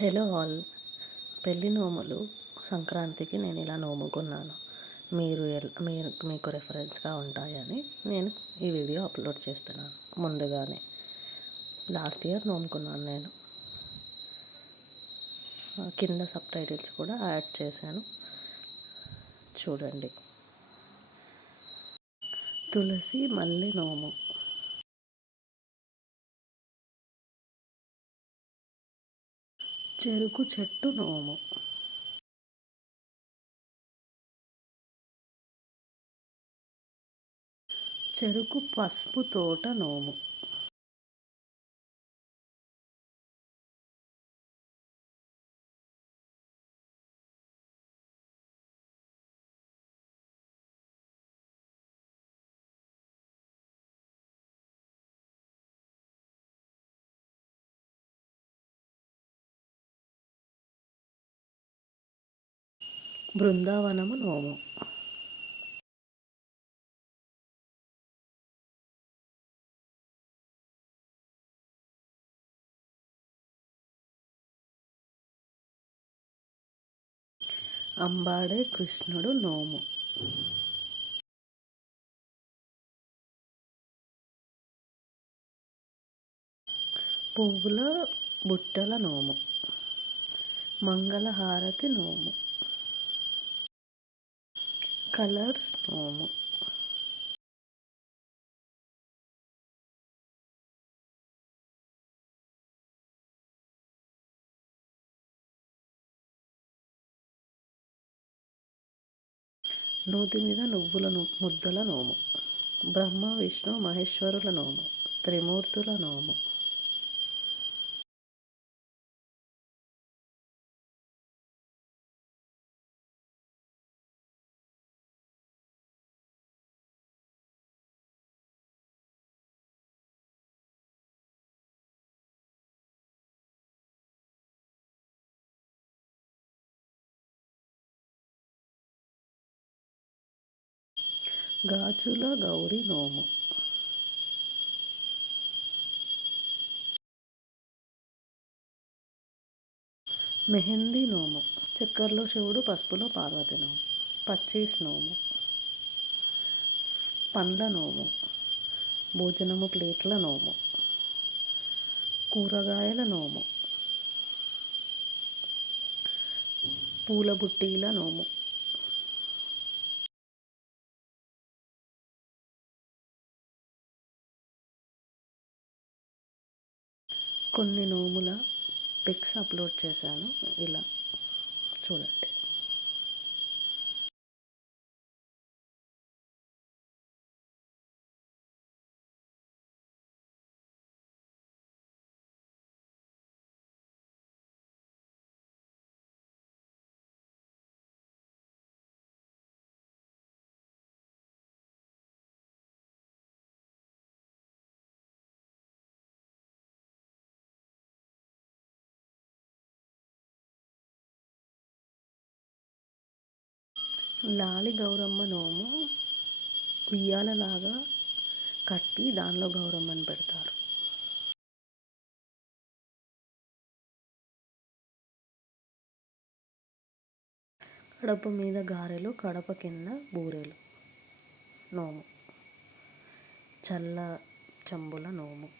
Hello all. పెళ్లి నోములు సంక్రాంతికి నేను ఇలా నోముకున్నాను. మీకు రెఫరెన్స్గా ఉంటాయని నేను ఈ వీడియో అప్లోడ్ చేస్తున్నాను. ముందుగానే లాస్ట్ ఇయర్ నోముకున్నాను నేను. కింద సబ్ టైటిల్స్ కూడా యాడ్ చేశాను, చూడండి. తులసి మల్లె నోము. చెరుకు చెట్టు నోము. చెరుకు పసుపు తోట నోము. బృందావనము నోము. అంబాడే కృష్ణుడు నోము. పువ్వుల బుట్టల నోము. మంగళహారతి నోము. కలర్స్ నోము. నూతి మీద నువ్వుల ముద్దల నోము. బ్రహ్మ విష్ణు మహేశ్వరుల నోము. త్రిమూర్తుల నోము. గాజుల గౌరి నోము. మెహందీ నోము. చక్కెరలో శివుడు, పసుపులో పార్వతి నోము. పచ్చీస్ నోము. పండ్ల నోము. భోజనము ప్లేట్ల నోము. కూరగాయల నోము. పూల బుట్టీల నోము. కొన్ని నోముల పిక్స్ అప్లోడ్ చేశాను, ఇలా చూడండి. లాలి గౌరమ్మ నోము ఉయ్యాలలాగా కట్టి దానిలో గౌరమ్మని పెడతారు. కడప మీద గారెలు, కడప కింద బూరెలు నోము. చల్ల చెంబుల నోము.